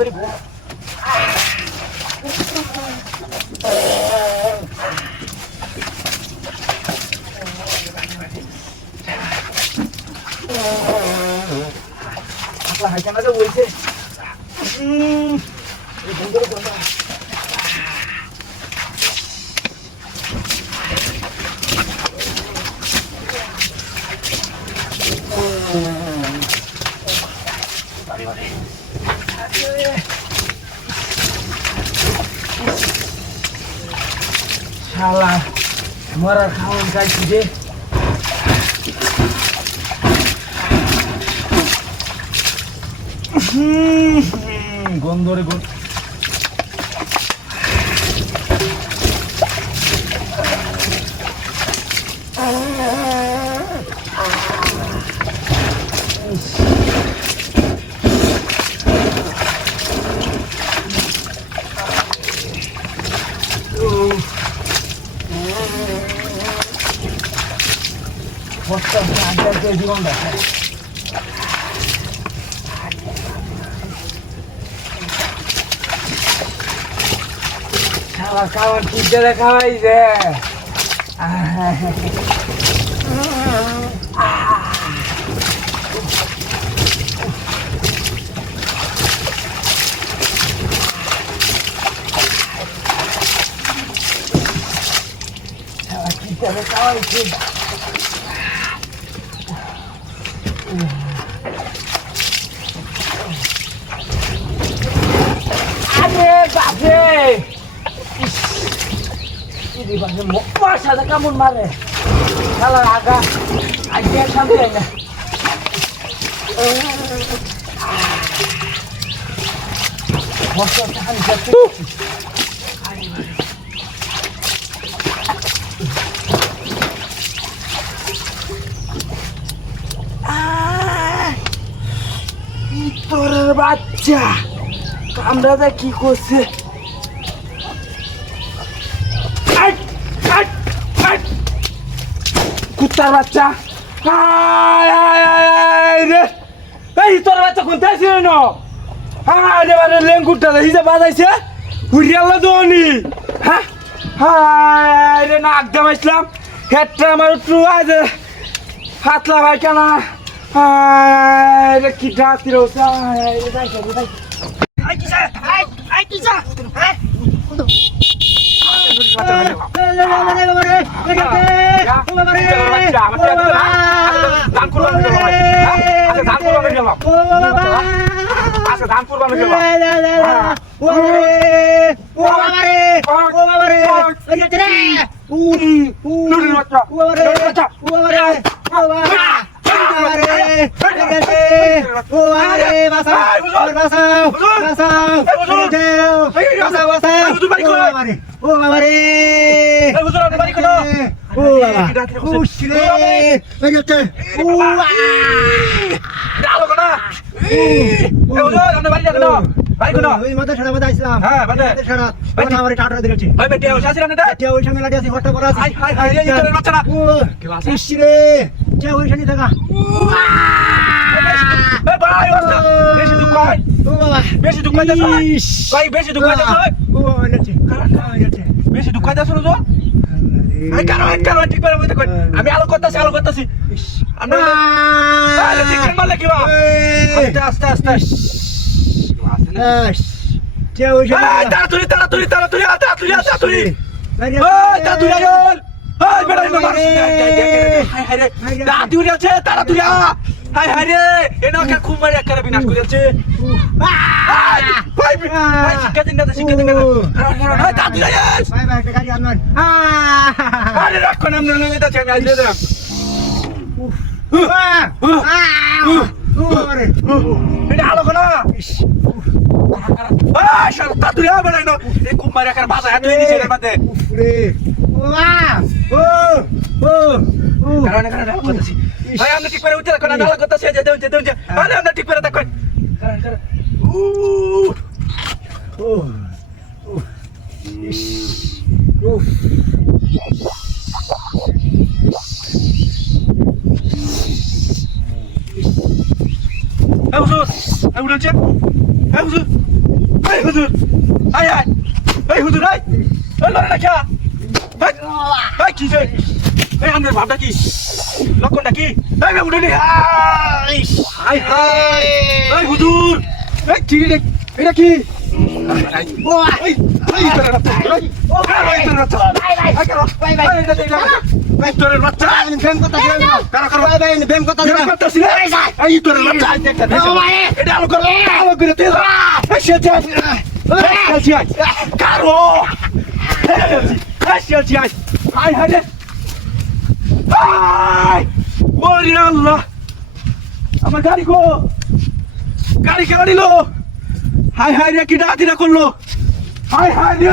তাড়াতাড়ি গো। হাইখানা তো বলছে শালা মরার খাওয়ান চাইছি যে গন্ধরে গন্ধ জীবনটা খাবার পিজ্জাটা খাওয়াই যে পিজ্জাটা খাওয়াইছে আরে বাপরে মার সাথে কেমন মারে খেলার আগা আগে শান্তি হয় না তোর বাচ্চা কামড়াটা কি করছে কুত্তার বাচ্চা এই তোর বাচ্চা কোনটা ছিল না এবারে লেঙ্গুরটা হিসেবে বাজাইছে হুড়িয়াল্লা দোনি হ্যাঁ রে না একদম আসলাম হেডটা আমার একটু আজ হাতলা ভাই কেন রে কি ডাকি রয়েছে বেশি দুঃখ আমি আলো করতেছি আস্তে আস্তে খুব মারি একটা বিনাশ করে যাচ্ছে আলো না খুব মারি একটা বাসা মধ্যে ভাই আমরা ঠিক করে উঠতে রাখো না নালা করতেছি যেতে আরে আমরা ঠিক করে দেখো হুজুর এই হুজুর আয় আয় এই হুজুর আয় এই লড়ে না খা এই কি যে এই আমাদের ভাবটা কি লক্ষণটা কি এই বে উঠে নে আয় হায় এই হুজুর এই কি রে এটা কি এই এই তোর বাচ্চা এই তোর বাচ্চা আয় করো ভাই ভাই এই তোর বাচ্চা বেম কথা দিলাম কারা করো ভাই ভাই বেম কথা দিলাম করতেছি রে এই তোর বাচ্চা দেখতে এটা আলো করে তেল এই সে যা এই কারো এই হাই হাই রে আই ওরে আল্লাহ আমার গাড়ি কো গাড়ি কেন নিল হাই হাই রে কি ডাকিরা করলো হাই হাই রে